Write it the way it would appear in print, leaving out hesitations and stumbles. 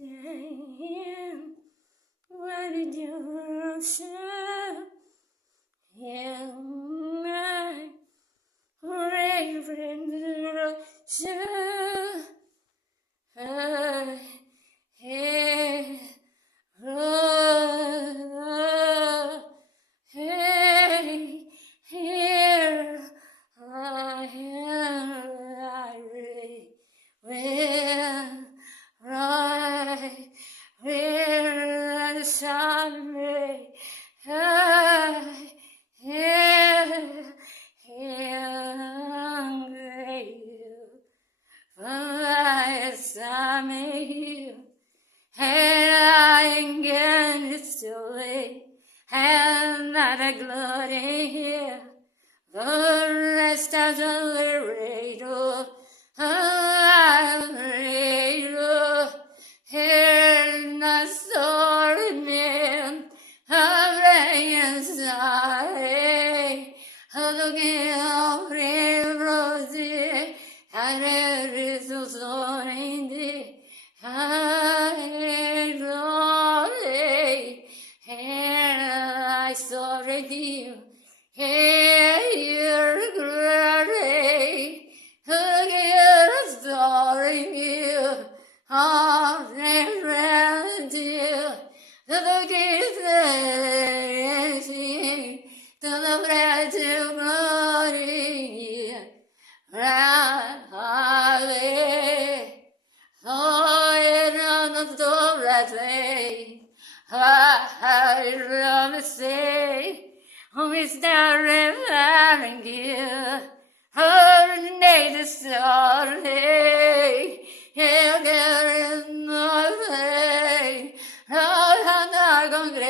saying, why did you rush in my raven Russia? I had hey, here I will right where the sun may and again it's too late, and not a glory here. The rest of the radio, hear the story man of rain sorry, looking over the rosy, and there is no story. I saw you. Hey, you're glory. Again, storing you. All around you. The kids to the bread to glory. Round highway. The right way. I run say, oh, it's not reviving you. Her name is sorry. Yeah, there is no way. Oh, I'm not going to